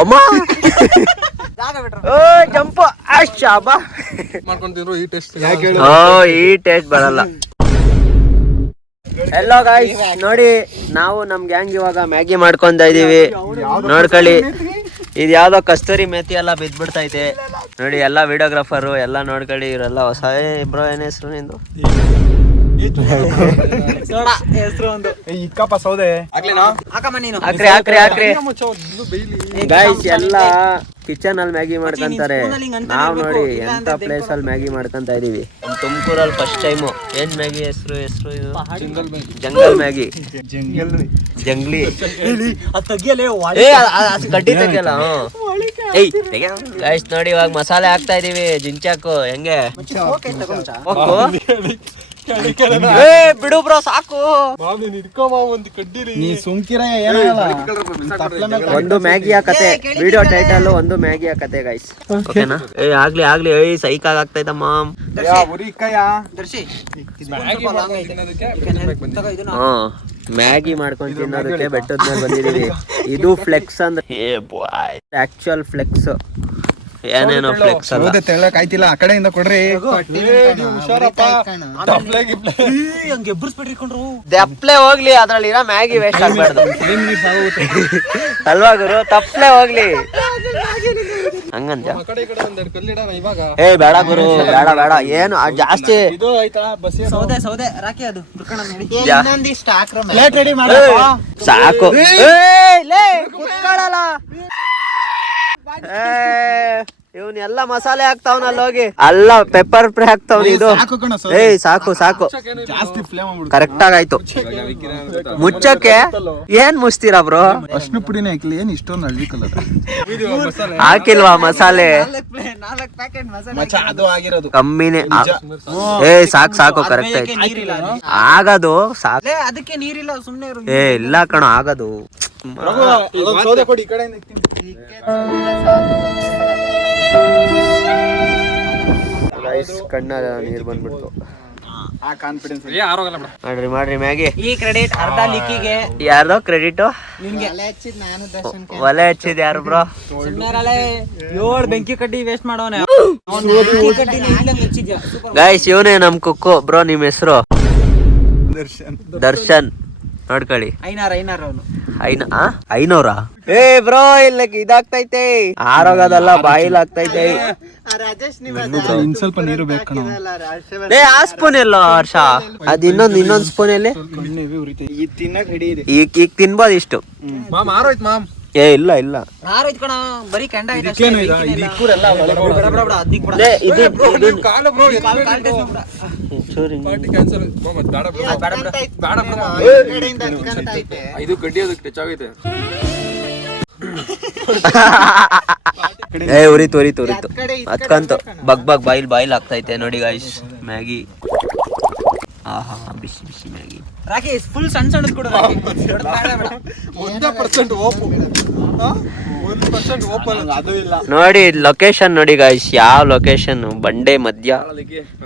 ಅಮ್ಮ ಜಂಪ್ ಶಾಬಾ ಮಾಡ್ಕೊಂತಿದ್ರು ಈ ಟೆಸ್ಟ್ ಈ ಟೇಸ್ಟ್ ಬರಲ್ಲ. ಎಲ್ಲೋ ಗಾಯ್ಸ್ ನೋಡಿ, ನಾವು ನಮ್ ಗ್ಯಾಂಗ್ ಇವಾಗ ಮ್ಯಾಗಿ ಮಾಡ್ಕೊಂತ ಇದೀವಿ. ನೋಡ್ಕೊಳ್ಳಿ, ಇದು ಯಾವ್ದೋ ಕಸ್ತೂರಿ ಮೇಥಿ ಎಲ್ಲ ಬಿದ್ಬಿಡ್ತೈತೆ ನೋಡಿ. ಎಲ್ಲ ವಿಡಿಯೋಗ್ರಾಫರು ಎಲ್ಲ ನೋಡ್ಕೊಳ್ಳಿ, ಇವರೆಲ್ಲ ಹೊಸ. ಬ್ರೋ ಏನ್ ಹೆಸರು ನಿಂದು? ಇಕ್ಕಪ್ಪ ಸೌದೆ ಹಾಕ್ರಿ ಗೈಸ್. ಎಲ್ಲ ಕಿಚನ್ ಅಲ್ಲಿ ಮ್ಯಾಗಿ ಮಾಡ್ಕೊಂತಾರೆ. ನಾವ್ ನೋಡಿ ಎಂತ ಪ್ಲೇಸ್ ಅಲ್ಲಿ ಮ್ಯಾಗಿ ಮಾಡ್ಕೊಂತ ಇದೀವಿ. ತುಮಕೂರಲ್ಲಿ ಫಸ್ಟ್ ಟೈಮು. ಏನ್ ಮ್ಯಾಗಿ ಹೆಸರು ಇದು? Jungle Maggi. ಜಂಗ್ಲಿ ಕಡ್ಡಿ ತೆಗಿಯಲ್ಲ. ಗೈಸ್ ನೋಡಿ, ಇವಾಗ ಮಸಾಲೆ ಹಾಕ್ತಾ ಇದೀವಿ. ಜಿಂಚಾಕು ಹೆಂಗೆ ಬಿಡು ಬ್ರೋ, ಸಾಕು. ಒಂದು ಮ್ಯಾಗಿಯ ಕತೆ, ವಿಡಿಯೋ ಟೈಟಲ್ ಒಂದು ಮ್ಯಾಗಿಯ ಕತೆ ಗೈಸ್. ಓಕೆನಾ? ಆಗ್ಲಿ ಸೈಕ್ ಆಗ್ತೈತಮ್ಮ. ಮ್ಯಾಗಿ ಮಾಡ್ಕೊಂಡು ತಿನ್ನೋದಕ್ಕೆ ಬೆಟ್ಟದ ಮೇಲೆ ಬಂದಿದೀವಿ. ಇದು ಫ್ಲೆಕ್ಸ್ ಅಂದ್ರೆ ಆಕ್ಚುಯಲ್ ಫ್ಲೆಕ್ಸ್, ಏನೇನೋ ಫ್ಲೆಕ್ಸ್ ಅಲ್ಲ. ಆಯ್ತಿಲ್ಲ, ಆ ಕಡೆಯಿಂದ ಕೊಡ್ರಿ. ದಪ್ಲೆ ಹೋಗ್ಲಿ, ಅದ್ರಲ್ಲಿ ಇರೋ ಮ್ಯಾಗಿ ವೇಸ್ಟ್ ಆಗ್ಬಾರ್ದು ಅಲ್ವಾ ಗುರು? ತಪ್ಲೆ ಹೋಗ್ಲಿ ಹಂಗಂತ. ಬೇಡ ಗುರು, ಬೇಡ ಏನು ಜಾಸ್ತಿ. ಸಾಕು. ಇವನ್ ಎಲ್ಲ ಮಸಾಲೆ ಹಾಕ್ತಾವನಲ್ಲ ಹೋಗಿ, ಅಲ್ಲ ಪೆಪ್ಪರ್ ಫ್ರೈ ಹಾಕ್ತಾವ್ನ. ಇದು ಸಾಕು ಕರೆಕ್ಟ್ ಆಗಾಯ್ತು. ಮುಚ್ಚಕ್ಕೆ ಏನ್ ಮುಚ್ತೀರಾ ಬ್ರೋ? ಅರ್ಶಿನ ಪುಡಿನೇ ಹಾಕ್ಲಿ, ಏನ್ ಇಷ್ಟೊಂದು ಹಳ್ಳಿ ಕಲರ್ ಹಾಕಿಲ್ವಾ ಮಸಾಲೆ? ಅದು ಆಗಿರೋದು ಕಮ್ಮಿನೇ. ಸಾಕು ಕರೆಕ್ಟ್ ಆಯ್ತು. ಆಗದು ಸಾಕು. ಅದಕ್ಕೆ ನೀರಿಲ್ಲ, ಸುಮ್ನೆ ಇಲ್ಲ ಕಣ, ಆಗದು. ಸೌದೆ ಕೊಡಿ, ಈ ಕಡೆಯಿಂದ ಕಣ್ಣ ನೀರ್ ಬಂದ್ಬಿಡ್ತು. ಮಾಡ್ರಿ ಮ್ಯಾಗಿ. ಈ ಕ್ರೆಡಿಟ್ ಅರ್ಧ ಲಿಕ್ಕಿಗೆ. ಯಾರ್ದೋ ಕ್ರೆಡಿಟ್? ಒಲೆ ಹಚ್ಚಿದ್ ಯಾರು ಬ್ರೋ? 7 ಬೆಂಕಿ ಕಡ್ಡಿ ವೇಸ್ಟ್ ಮಾಡೋನೆ. ಗೈಸ್, ಇವನೇ ನಮ್ ಕುಕ್ಕು ಬ್ರೋ. ನಿಮ್ ಹೆಸರು? ದರ್ಶನ್. ನೋಡ್ಕೊಳ್ಳಿ, ಐನೂರ. ಬ್ರೋ ಇಲ್ಲ ಇದಾಗ್ತೈತೆ, ಆರೋಗದಲ್ಲ ಬಾಯಿಲ್ ಆಗ್ತೈತೆ. ಸ್ವಲ್ಪ ನೀರು ಬೇಕು. ಆ ಸ್ಪೂನ್ ಎಲ್ಲೋ ಹರ್ಷ? ಅದ್ ಇನ್ನೊಂದ್ ಸ್ಪೂನ್ ಎಲ್ಲಿ? ಈಗ ತಿನ್ಬೋದು ಇಷ್ಟು. ಇಲ್ಲ ಬರೀ ಕೆಂಡ ಇದು ಗಡ್ಡಿ ಅದಕ್ಕೆ ಟಚ್ ಆಗೈತೆ. ಉರಿತು ಅದ್ಕಂತು ಬಗ್ ಬಾಯಿಲ್ ಆಗ್ತೈತೆ ನೋಡಿ ಗೈಸ್ ಮ್ಯಾಗಿ. ಬಿಸಿ ಮ್ಯಾಗಿ. ರಾಕಿ ಫುಲ್ ಸಣ್ಣ ಕೊಡು. 1% ಓಪನ್ ಅದು ಇಲ್ಲ ನೋಡಿ. ಲೊಕೇಶನ್ ನೋಡಿ ಗೈಸ್, ಯಾವ ಲೊಕೇಶನ್? ಬಂಡೆ ಮಧ್ಯ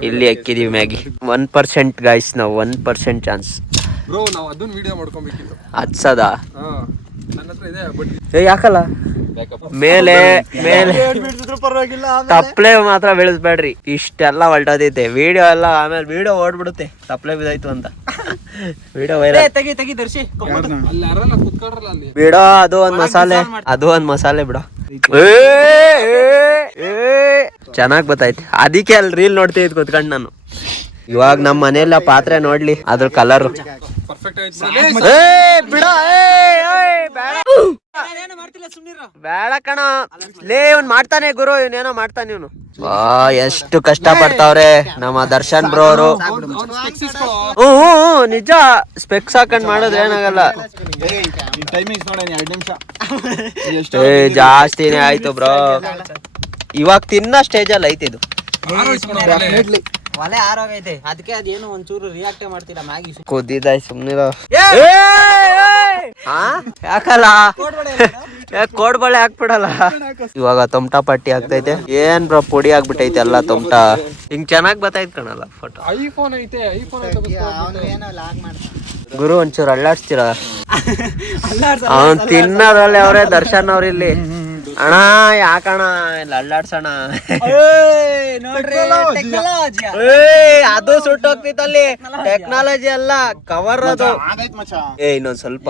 ಇಲ್ಲಿ ಹಾಕಿದೀವಿ ಮ್ಯಾಗಿ. 1% ಗೈಸ್, ನಾವು 1% ಚಾನ್ಸ್. ಬ್ರೋ ನಾವು ಅದನ್ನ ವಿಡಿಯೋ ಮಾಡ್ಕೊಬೇಕಿತ್ತು. ಹಚ್ಚದ ನನ್ನ ಹತ್ರ ಇದೆ, ಬಟ್ ಯಾಕಲ್ಲ ಮೇಲೆ ತಪ್ಲೆ ಮಾತ್ರ ಬೆಳೆಸ್ಬೇಡ್ರಿ. ಇಷ್ಟೆಲ್ಲ ಹೊಲ್ಟೋದೈತೆ ವಿಡಿಯೋ ಎಲ್ಲ. ಆಮೇಲೆ ವಿಡಿಯೋ ಓಡ್ಬಿಡುತ್ತೆ ತಪ್ಲೆ ಬಿದ್ದಾಯ್ತು ಅಂತ. ವಿಡಿಯೋ ವೈರಲ್ ತೆಗಿ ದರ್ಶಿ. ಅಲ್ಲಿ ಯಾರಲ್ಲ ಕುತ್ಕೊಂಡ್ರಲ್ಲ ಅಲ್ಲಿ ಬಿಡೋ, ಅದು ಒಂದ್ ಮಸಾಲೆ ಬಿಡೋ. ಚೆನ್ನಾಗ್ ಗೊತ್ತಾಯ್ತು, ಅದಕ್ಕೆ ಅಲ್ಲಿ ರೀಲ್ ನೋಡ್ತಿದ್ ಕುತ್ಕೊಂಡ್ ನಾನು. ಇವಾಗ ನಮ್ಮ ಮನೆಯಲ್ಲ ಪಾತ್ರೆ ನೋಡ್ಲಿ ಅದ್ರ ಕಲರ್ ಪರ್ಫೆಕ್ಟ್ ಆಯ್ತು. ಬೇಡ ಕಣ ಲೇ, ಇವ್ನ್ ಮಾಡ್ತಾನೆ ಗುರು, ಇವನೇನೋ ಮಾಡ್ತಾನೆ ಇವನು. ಎಷ್ಟು ಕಷ್ಟ ಪಡ್ತಾವ್ರೆ ನಮ್ಮ ದರ್ಶನ್ ಬ್ರೋ ಅವರು. ನಿಜ, ಸ್ಪೆಕ್ಸ್ ಹಾಕೊಂಡ್ ಮಾಡೋದು ಏನಾಗಲ್ಲ. ಜಾಸ್ತಿನೇ ಆಯ್ತು ಬ್ರೋ. ಇವಾಗ ತಿನ್ನ ಸ್ಟೇಜ್ ಅಲ್ಲಿ ಐತಿ ಇದು. ಒಲೆ ಆರೋಗೈತೆ, ಅದಕ್ಕೆ ಅದೇನು ಒಂಚೂರು ರಿಯಾಕ್ಟ್ ಮಾಡ್ತೀರಾ ಮ್ಯಾಗಿ. ಕುದ್ದಿದ್ದಾಯ್ ಸುಮ್ನಿರೋ. ಯಾಕಲ್ಲ ಕೋಡ್ಬಳೆ ಹಾಕ್ಬಿಡಲ್ಲ. ಇವಾಗ ತೊಮ್ಟಾ ಪಟ್ಟಿ ಆಗ್ತೈತೆ. ಏನ್ ಬ್ರೋ ಪುಡಿ ಆಗ್ಬಿಟ್ಟೈತೆ ಎಲ್ಲ ತೊಮ್ಟಾ. ಹಿಂಗ್ ಚೆನ್ನಾಗ್ ಬತ್ತೈತ್ ಕಣಲ್ಲ ಫೋಟೋ. ಐಫೋನ್ ಐತೆ, ಐಫೋನ್ ಗುರು ಒಂಚೂರು ಅಳ್ಳಾಡ್ಸ್ತೀರ ಅವನ್ ತಿನ್ನೋದ್ರಲ್ಲಿ ಅವರೇ ದರ್ಶನ್ ಅವ್ರಿಲ್ಲಿ ಅಣ್ಣ ಯಾಕಣ್ಣ ಇಲ್ಲ ಅಳ್ಳಾಡ್ಸೋಣ ನೋಡ್ರಿ ಅದು ಸುಟ್ಟೋಗ್ತಿತ್ತಲ್ಲಿ ಟೆಕ್ನಾಲಜಿ ಅಲ್ಲ ಕವರ್ ಅದು ಇನ್ನೊಂದ್ ಸ್ವಲ್ಪ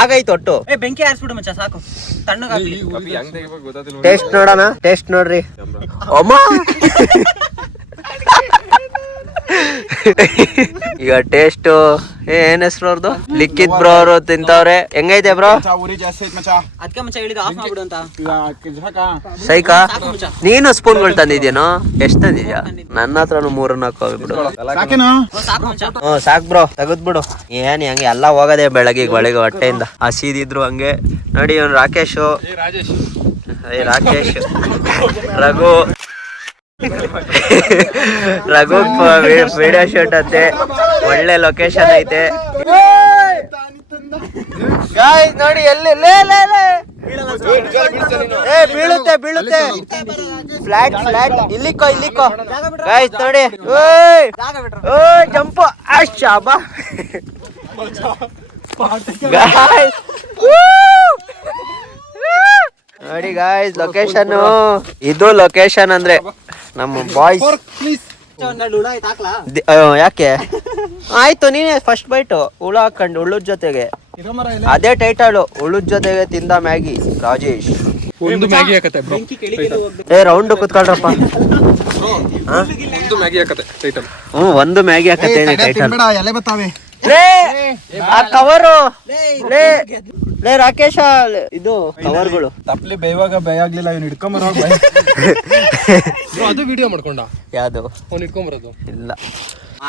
ಆಗೈತ್ ಒಟ್ಟು ಬೆಂಕಿ ಹಾರಿಸ್ಬಿಡು ಮಚ್ಚ ಸಾಕು ತಣ್ಣಗಾಗ್ಲಿ ಹೆಂಗ್ ತೆಗಿಬೇಕು ಗೊತ್ತಾದಿಲ್ಲ. ಟೇಸ್ಟ್ ನೋಡೋಣ ಟೇಸ್ಟ್ ನೋಡ್ರಿ ಅಮ್ಮ ಈಗ ಟೇಸ್ಟ್ ಏನ್ ಹೆಸರು ಅವ್ರದ್ದು ಲಿಕ್ಕಿತ್ ಬ್ರೋ ಅವರು ತಿಂತವ್ರೆ ಹೆಂಗೈತೆ ಬ್ರೋ ಉರಿ ಜಾಸ್ತಿ ಐತ್ ಮಚ್ಚ ಅದಕ್ಕೆ ಮಚ್ಚ ಹೇಳಿದ ಆಫ್ ಮಾಡ್ಬಿಡು ಅಂತ ಸೈಕಾ ನೀನು ಸ್ಪೂನ್ಗಳು ತಂದಿದ್ಯೇನೋ ಎಷ್ಟ್ ತಂದಿದ್ಯಾ ನನ್ನ ಹತ್ರನು 3-4 ಹೋಗ್ಬಿಡು ಸಾಕೇನು ಸಾಕು ಮಚ್ಚ ಸಾಕ್ ಬ್ರೋ ತೆಗದ್ಬಿಡು ಏನ್ ಹಂಗೆ ಎಲ್ಲ ಹೋಗದೆ ಬೆಳಗ್ಗೆ ಒಳಗೆ ಹೊಟ್ಟೆಯಿಂದ ಹಸಿದಿದ್ರು ಹಂಗೆ ನೋಡಿ ಇವ್ನು ರಾಕೇಶ್ ರಘು ರಘು ವಿಡಿಯೋ ಶೂಟ್ ಅಂತೆ ಒಳ್ಳೆ ಲೊಕೇಶನ್ ಐತೆ ನೋಡಿ ಎಲ್ಲಿ ಬೀಳುತ್ತೆ ಫ್ಲಾಟ್ ಇಲ್ಲಿಕೋ ಗಾಯ್ಸ್ ನೋಡಿ ಜಂಪ್ ಶಾಬಾ ನೋಡಿ ಗಾಯ್ಸ್ ಲೊಕೇಶನ್ ಇದು ಲೊಕೇಶನ್ ಅಂದ್ರೆ ನಮ್ಮ ಬಾಯ್ಸ್ ಯಾಕೆ ಆಯ್ತು ನೀನೇ ಫಸ್ಟ್ ಬೈಟು ಹುಳ ಹಾಕೊಂಡು ಹುಳದ ಜೊತೆಗೆ ಅದೇ ಟೈಟಲ್ ಹುಳದ ಜೊತೆಗೆ ತಿಂದ ಮ್ಯಾಗಿ ರಾಜೇಶ್ ಒಂದು ಮ್ಯಾಗಿ ಹಾಕತ್ತೆ ಬ್ರೋ. ರೌಂಡ್ ಕುತ್ಕೊಳ್ರಪ್ಪ ಒಂದು ಮ್ಯಾಗಿ ಹಾಕತ್ತೆ ಟೈಟಲ್. ಒಂದು ಮ್ಯಾಗಿ ಹಾಕತ್ತೆ ಟೈಟಲ್ ಬೇಡ ಎಲೆ ಬತ್ತಾವೆ ಆ ಕವರು ಲೇ ರಾಕೇಶ ಇದು ಕವರ್ಗಳು ತಪ್ಲಿ ಬೇಯುವಾಗ ಭಯ ಆಗ್ಲಿಲ್ಲ ಇವ್ನು ಹಿಡ್ಕೊಂಬರೋವಾಗ ಅದು ವಿಡಿಯೋ ಮಾಡ್ಕೊಂಡ ಯಾವ್ದು ಅವ್ನು ಇಟ್ಕೊಂಬರೋದು ಇಲ್ಲ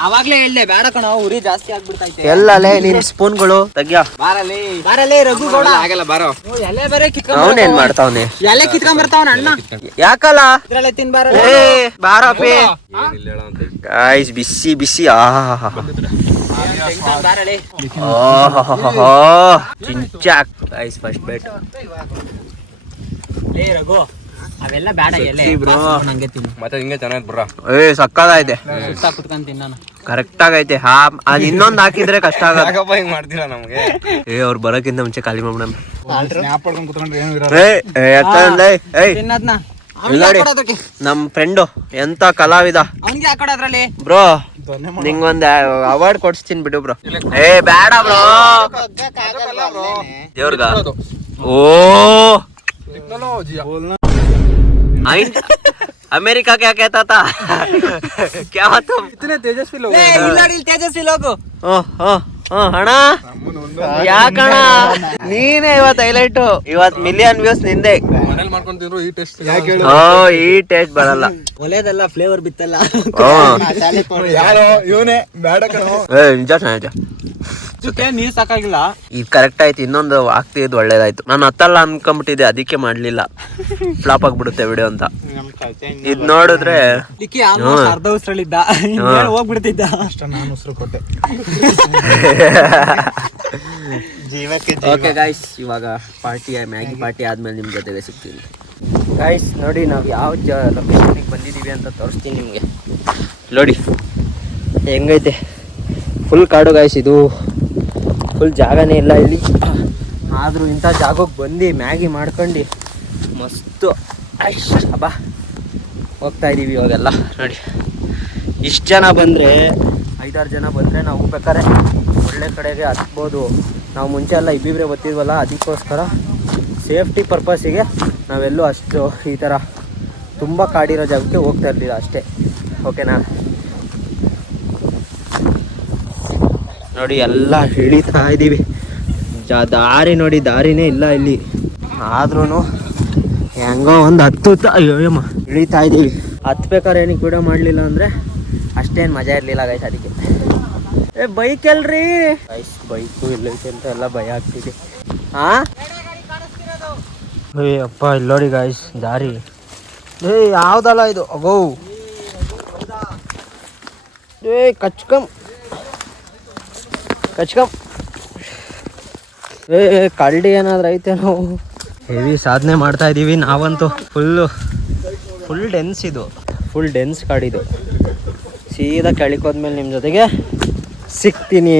ಆವಾಗ್ಲೇ ಹೇಳ್ದೆ ಬೇಡ ಕಣ ಉರಿ ಜಾಸ್ತಿ ಆಗ್ಬಿಡ್ತೈತೆ ಎಲ್ಲಲೇ ನಿನ್ ಸ್ಪೂನ್ಗಳು ತೆಗ್ಯ ಬಾರಲೇ ರಘು ಗೌಡ ಆಗಲ್ಲ ಬಾರೋ. ಎಲೆ ಬೇರೆ ಅವನೇನ್ ಮಾಡ್ತಾವ್ನೆ ಎಲೆ ಕಿತ್ಕೊಂಡ್ ಬರ್ತಾವನ ಅಣ್ಣ ಯಾಕಲ್ಲ ಇದ್ರಲ್ಲೇ ತಿನ್ಬಾರ ಬಾರಪ್ಪಿ ಏನಿಲ್ಲ ಹೇಳ ಅಂತ. ಗಾಯ್ಸ್ ಬಿಸಿ ಬಾರಲೇ ಚಿಂಚಾಕ್ ಗಾಯ್ಸ್ ಫಸ್ಟ್ ಬೇಟ್ ಲೇ ರಘು ಅವೆಲ್ಲ ಬೇಡ ಎಲೆ ಬ್ರೋ. ನಂಗೆ ತಿನ್ನು ಮತ್ತೆ ಹಿಂಗೆ ಚೆನ್ನಾಗಿ ಬ್ರ. ಸಕ್ಕದಾಯ್ತೆ ಸುತ್ತ ಕುತ್ಕೊಂಡ್ ತಿನ್ನಾನ ಕರೆಕ್ಟ್ ಆಗೈತೆ ಇನ್ನೊಂದ್ ಹಾಕಿದ್ರೆ ಕಷ್ಟ ಆಗಲ್ಲ ಯಾಕಪ್ಪ ಹಿಂಗ್ ಮಾಡ್ತೀರಾ ನಮ್ಗೆ? ಅವ್ರು ಬರೋಕ್ಕಿಂತ ಮುಂಚೆ ಖಾಲಿ ಮಾಡ್ಬಿಡಣ ಸ್ನ್ಯಾಪ್ ಪಡ್ಕೊಂಡ್ ಕುತ್ಕೊಂಡ್ರೆ ಏನು ಇರಲ್ಲ ತಿನ್ನದ್ನ ನೋಡಿ ನಮ್ ಫ್ರೆಂಡು ಎಂತ ಕಲಾವಿದ ಅವನ್ಗೆ ಹಾಕೊಡ ಅದ್ರಲ್ಲಿ ಬ್ರೋ ನಿಂಗೊಂದ್ ಅವಾರ್ಡ್ ಕೊಡ್ಸ್ತೀನಿ ಬಿಡು ಬ್ರೋ ಬೇಡ ಬ್ರೋ ದೇವ್ರಗ ಓ ಟೆಕ್ನಾಲಜಿಯ अमेरिका क्या कहता था क्या तुम ಇತನೆ ತೇಜಸ್ವಿ ಲೋಗ. ತೇಜಸ್ವಿ ಲೋಗು ಅಣ್ಣ ಯಾಕಣ ನೀನೇ ಇವತ್ ಹೈಲೈಟ್ ಇವತ್ ಮಿಲಿಯನ್ ವ್ಯೂಸ್ ನಿಂದೆ ಮನೇಲಿ ಮಾಡ್ಕೊಂಡ್ ತಿಂದ್ರು ಈ ಟೇಸ್ಟ್ ಈ ಟೇಸ್ಟ್ ಬರಲ್ಲ ಒಳ್ಳೇದಲ್ಲ ಫ್ಲೇವರ್ ಬಿತ್ತಲ್ಲ ಯಾರೋ ಇವನೇ ಬೇಡ ಕಣೋ ನಿಜ ನಿಜ ನೀರ್ ಸಾಕಾಗಿಲ್ಲ ಇದು ಕರೆಕ್ಟ್ ಆಯ್ತು ಇನ್ನೊಂದು ಆಗ್ತಿದ್ದು ಒಳ್ಳೇದಾಯ್ತು ನಾನು ಹತ್ತಲ್ಲ ಅನ್ಕೊಂಡ್ಬಿಟ್ಟಿದ್ದೆ ಅದಕ್ಕೆ ಮಾಡ್ಲಿಲ್ಲ ಫ್ಲಾಪ್ ಆಗ್ಬಿಡುತ್ತೆ ವಿಡಿಯೋ ಅಂತ ಇದ್ ನೋಡಿದ್ರೆ ಲಿಕ್ಕಿ ಅರ್ಧ ಉಸ್ರಲ್ಲಿದ್ದ ಹೋಗ್ಬಿಡ್ತಿದ್ದ ಅಷ್ಟ ನಾನು ಉಸಿರು ಕೊಟ್ಟೆ ಓಕೆ ಗಾಯ್ಸ್ ಇವಾಗ ಮ್ಯಾಗಿ ಪಾರ್ಟಿ ಆದ್ಮೇಲೆ ನಿಮ್ ಜೊತೆಗೆ ಸಿಗ್ತೀನಿ ಗಾಯ್ಸ್ ನೋಡಿ ನಾವು ಯಾವ ಲೊಕೇಶನ್ಗೆ ಬಂದಿದ್ದೀವಿ ಅಂತ ತೋರಿಸ್ತೀನಿ ನಿಮಗೆ ನೋಡಿ ಹೆಂಗೈತೆ ಫುಲ್ ಕಾಡು ಗಾಯ್ಸ್ ಇದು ಫುಲ್ ಜಾಗನೇ ಇಲ್ಲ ಇಲ್ಲಿ ಆದರೂ ಇಂಥ ಜಾಗಕ್ಕೆ ಬಂದು ಮ್ಯಾಗಿ ಮಾಡ್ಕೊಂಡು ಮಸ್ತು ಅಬ್ಬಾ ಹೋಗ್ತಾ ಇದ್ದೀವಿ ಇವಾಗೆಲ್ಲ ನೋಡಿ ಇಷ್ಟು ಜನ ಬಂದರೆ 5-6 ಜನ ಬಂದರೆ ನಾವು ಬೇಕಾದ್ರೆ ಒಳ್ಳೆ ಕಡೆಗೆ ಹತ್ಬೋದು ನಾವು ಮುಂಚೆ ಎಲ್ಲ ಇಬ್ಬಿಬ್ರೆ ಬರ್ತಿದ್ವಲ್ಲ ಅದಕ್ಕೋಸ್ಕರ ಸೇಫ್ಟಿ ಪರ್ಪಸ್ಸಿಗೆ ನಾವೆಲ್ಲೂ ಅಷ್ಟು ಈ ಥರ ತುಂಬ ಕಾಡಿರೋ ಜಾಗಕ್ಕೆ ಹೋಗ್ತಾ ಇರಲಿಲ್ಲ ಅಷ್ಟೇ ಓಕೆನಾ ನೋಡಿ ಎಲ್ಲ ಇಳಿತಾ ಇದ್ದೀವಿ ದಾರಿ ನೋಡಿ ದಾರಿನೇ ಇಲ್ಲ ಇಲ್ಲಿ ಆದ್ರೂ ಹೆಂಗೋ ಒಂದು ಅಯ್ಯೋಯಮ್ಮ ಇಳಿತಾ ಇದ್ದೀವಿ ಹತ್ಬೇಕಾದ್ರೆ ಏನಕ್ಕೆ ವಿಡಿಯೋ ಮಾಡಲಿಲ್ಲ ಅಂದರೆ ಅಷ್ಟೇನು ಮಜಾ ಇರಲಿಲ್ಲ ಗೈಸ್ ಅದಕ್ಕೆ ಬೈಕ್ ಎಲ್ರಿ ಗೈಸ್ ಬೈಕು ಎಲ್ಲೈತೆ ಅಂತ ಎಲ್ಲ ಭಯ ಆಗ್ತಿದೆ ಅಪ್ಪ ಇಲ್ಲಿ ನೋಡಿ ಗೈಸ್ ದಾರಿ ಯಾವ್ದಲ್ಲ ಇದು ಅಗೋ ಕಚ್ಕಂ ಕಳ್ಳಿ ಏನಾದ್ರು ಐತೆ ನಾವು ಹೆವಿ ಸಾಧನೆ ಮಾಡ್ತಾ ಇದ್ದೀವಿ ನಾವಂತೂ ಫುಲ್ ಡೆನ್ಸ್ ಇದು ಫುಲ್ ಡೆನ್ಸ್ ಕಾಡಿದು ಸೀದಾ ಕೆಳಕೋದ್ಮೇಲೆ ನಿಮ್ಮ ಜೊತೆಗೆ ಸಿಗ್ತೀನಿ.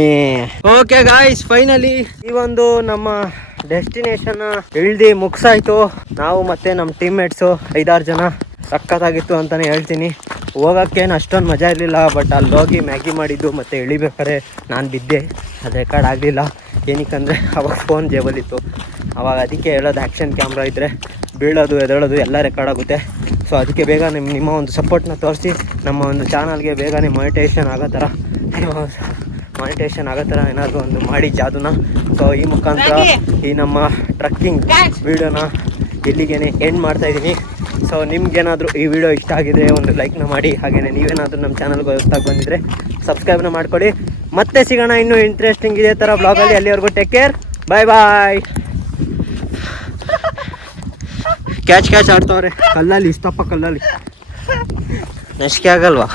ಓಕೆ ಗಾಯ್ಸ್, ಫೈನಲಿ ಈ ಒಂದು ನಮ್ಮ ಡೆಸ್ಟಿನೇಷನ್ ಇಳ್ದು ಮುಗ್ಸಾಯ್ತು. ನಾವು ಮತ್ತೆ ನಮ್ಮ ಟೀಮ್ ಮೇಟ್ಸು 5-6 ಜನ. ಸಖತ್ತಾಗಿತ್ತು ಅಂತಾನೆ ಹೇಳ್ತೀನಿ. ಹೋಗೋಕ್ಕೇನು ಅಷ್ಟೊಂದು ಮಜಾ ಇರಲಿಲ್ಲ, ಬಟ್ ಅಲ್ಲಿ ಹೋಗಿ ಮ್ಯಾಗಿ ಮಾಡಿದ್ದು ಮತ್ತು ಇಳಿಬೇಕಾದ್ರೆ ನಾನು ಬಿದ್ದೆ. ಅದು ರೆಕಾರ್ಡ್ ಆಗಲಿಲ್ಲ. ಏನಕ್ಕಂದರೆ ಅವಾಗ ಫೋನ್ ಜೇಬಲ್ಲಿತ್ತು. ಅವಾಗ ಅದಕ್ಕೆ ಹೇಳೋದು, ಆ್ಯಕ್ಷನ್ ಕ್ಯಾಮ್ರಾ ಇದ್ದರೆ ಬೀಳೋದು ಎದ್ದೇಳೋದು ಎಲ್ಲ ರೆಕಾರ್ಡ್ ಆಗುತ್ತೆ. ಸೊ ಅದಕ್ಕೆ ಬೇಗ ನಿಮ್ಮ ಒಂದು ಸಪೋರ್ಟ್ನ ತೋರಿಸಿ ನಮ್ಮ ಒಂದು ಚಾನಲ್ಗೆ ಬೇಗನೆ ಮಾನಿಟೈಸೇಷನ್ ಆಗೋ ಥರ ಏನಾದರೂ ಒಂದು ಮಾಡಿ ಜಾದುನ. ಸೊ ಈ ಮುಖಾಂತರ ಈ ನಮ್ಮ ಟ್ರಕ್ಕಿಂಗ್ ವೀಡಿಯೋನ ಇಲ್ಲಿಗೇನೆ ಎಂಡ್ ಮಾಡ್ತಾಯಿದ್ದೀನಿ. ಸೊ ನಿಮ್ಗೇನಾದರೂ ಈ ವಿಡಿಯೋ ಇಷ್ಟ ಆಗಿದ್ರೆ ಒಂದು ಲೈಕ್ನ ಮಾಡಿ. ಹಾಗೆಯೇ ನೀವೇನಾದರೂ ನಮ್ಮ ಚಾನಲ್ಗೆ ಹೊಸ್ದಾಗಿ ಬಂದಿದ್ರೆ ಸಬ್ಸ್ಕ್ರೈಬ್ನ ಮಾಡ್ಕೊಳ್ಳಿ. ಮತ್ತೆ ಸಿಗೋಣ ಇನ್ನೂ ಇಂಟ್ರೆಸ್ಟಿಂಗ್ ಇದೇ ಥರ ಬ್ಲಾಗಲ್ಲಿ. ಅಲ್ಲಿವರೆಗೂ ಟೇಕ್ ಕೇರ್, ಬಾಯ್ ಬಾಯ್. ಕ್ಯಾಚ್ ಆಡ್ತವ್ರೆ ಕಲ್ಲಲ್ಲಿ, ಇಷ್ಟಪ್ಪ ಕಲ್ಲಲ್ಲಿ. ನಶ್ಕೆ ಆಗಲ್ವಾ?